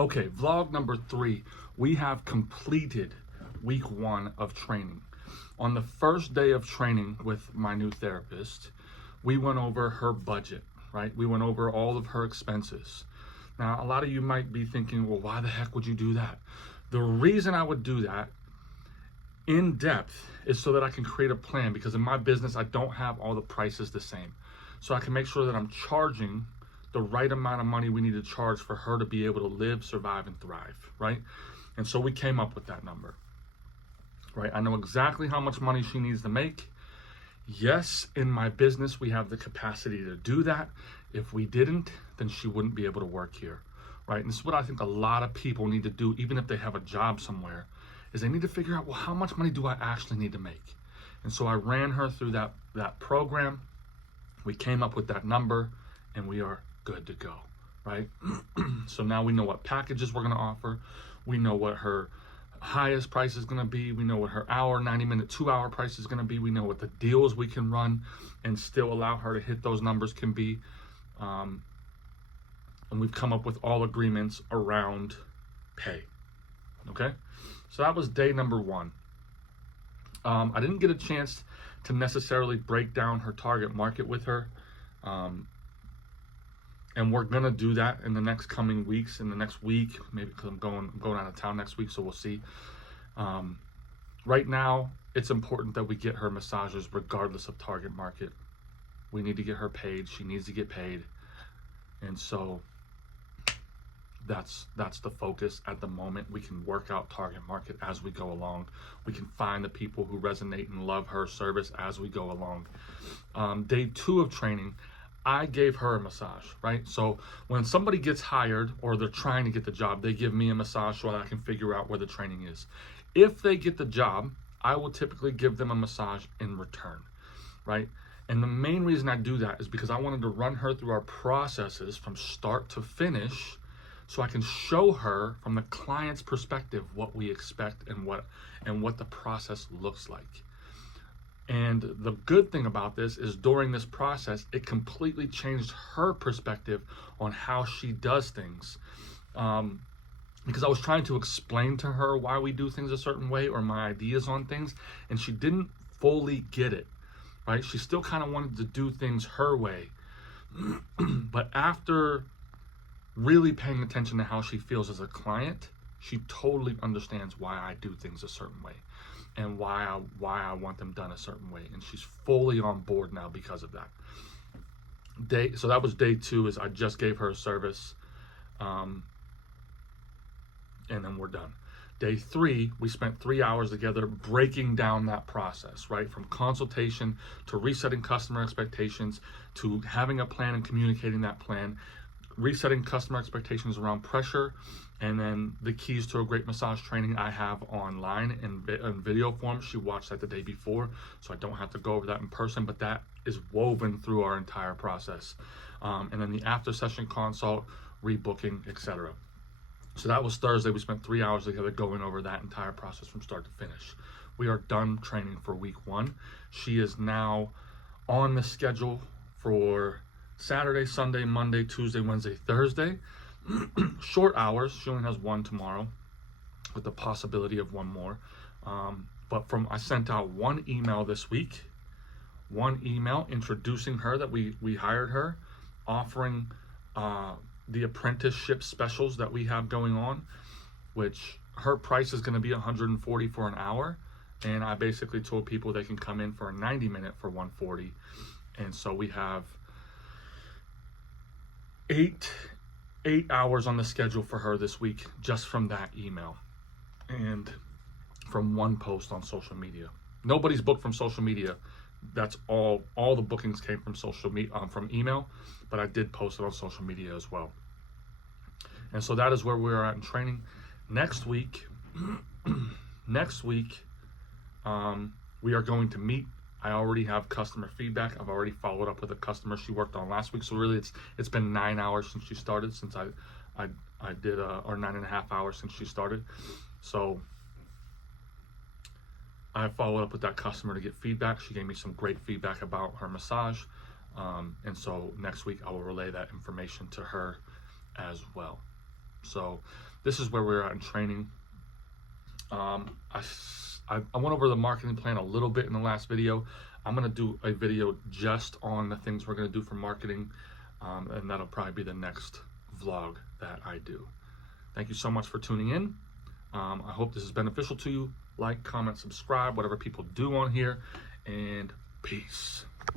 Okay, vlog number 3. We have completed week 1 of training. On the first day of training with my new therapist, we went over her budget, right? We went over all of her expenses. Now, a lot of you might be thinking, well, why the heck would you do that? The reason I would do that in depth is so that I can create a plan, because in my business, I don't have all the prices the same. So I can make sure that I'm charging the right amount of money we need to charge for her to be able to live, survive, and thrive, right? And so we came up with that number, right? I know exactly how much money she needs to make. Yes, in my business, we have the capacity to do that. If we didn't, then she wouldn't be able to work here, right? And this is what I think a lot of people need to do, even if they have a job somewhere, is they need to figure out, well, how much money do I actually need to make? And so I ran her through that program. We came up with that number, and we are good to go, right? So now we know what packages we're going to offer. We know what her highest price is going to be. We know what her hour, 90-minute, 2-hour price is going to be. We know what the deals we can run and still allow her to hit those numbers can be. And we've come up with all agreements around pay. Okay? So that was day number 1. I didn't get a chance to necessarily break down her target market with her. And we're gonna do that in the next coming weeks, in the next week, maybe, because I'm going out of town next week, so we'll see. Right now, it's important that we get her massages regardless of target market. We need to get her paid. She needs to get paid, and so that's the focus at the moment. We can work out target market as we go along. We can find the people who resonate and love her service as we go along. Day 2 of training, I gave her a massage, right? So when somebody gets hired or they're trying to get the job, they give me a massage so that I can figure out where the training is. If they get the job, I will typically give them a massage in return, right? And the main reason I do that is because I wanted to run her through our processes from start to finish, so I can show her from the client's perspective what we expect and what the process looks like. And the good thing about this is during this process, it completely changed her perspective on how she does things. Because I was trying to explain to her why we do things a certain way or my ideas on things, and she didn't fully get it, right? She still kind of wanted to do things her way. But after really paying attention to how she feels as a client, she totally understands why I do things a certain way and why I want them done a certain way, and she's fully on board now because of that. So that was day 2, is I just gave her a service, and then we're done. Day 3, we spent 3 hours together breaking down that process, right? From consultation to resetting customer expectations to having a plan and communicating that plan, resetting customer expectations around pressure, and then the keys to a great massage training I have online in video form. She watched that the day before, so I don't have to go over that in person, but that is woven through our entire process. And then the after session consult, rebooking, etc. So that was Thursday. We spent 3 hours together going over that entire process from start to finish. We are done training for week 1. She is now on the schedule for Saturday, Sunday, Monday, Tuesday, Wednesday, Thursday. Short hours. She only has 1 tomorrow, with the possibility of 1 more. But I sent out 1 email this week, 1 email introducing her, that we hired her, offering the apprenticeship specials that we have going on, which her price is going to be $140 for an hour. And I basically told people they can come in for a 90-minute for $140. And so we have 8 hours on the schedule for her this week, just from that email and from 1 post on social media. Nobody's booked from social media. That's all the bookings came from social media, from email, but I did post it on social media as well. And so that is where we're at in training. Next week, we are going to meet. I already have customer feedback. I've already followed up with a customer she worked on last week. So really, it's been 9 hours since she started, since I did, or 9.5 hours since she started. So I followed up with that customer to get feedback. She gave me some great feedback about her massage. And so next week I will relay that information to her as well. So this is where we're at in training. I went over the marketing plan a little bit in the last video. I'm going to do a video just on the things we're going to do for marketing, and that'll probably be the next vlog that I do. Thank you so much for tuning in. I hope this is beneficial to you. Like, comment, subscribe, whatever people do on here, and peace.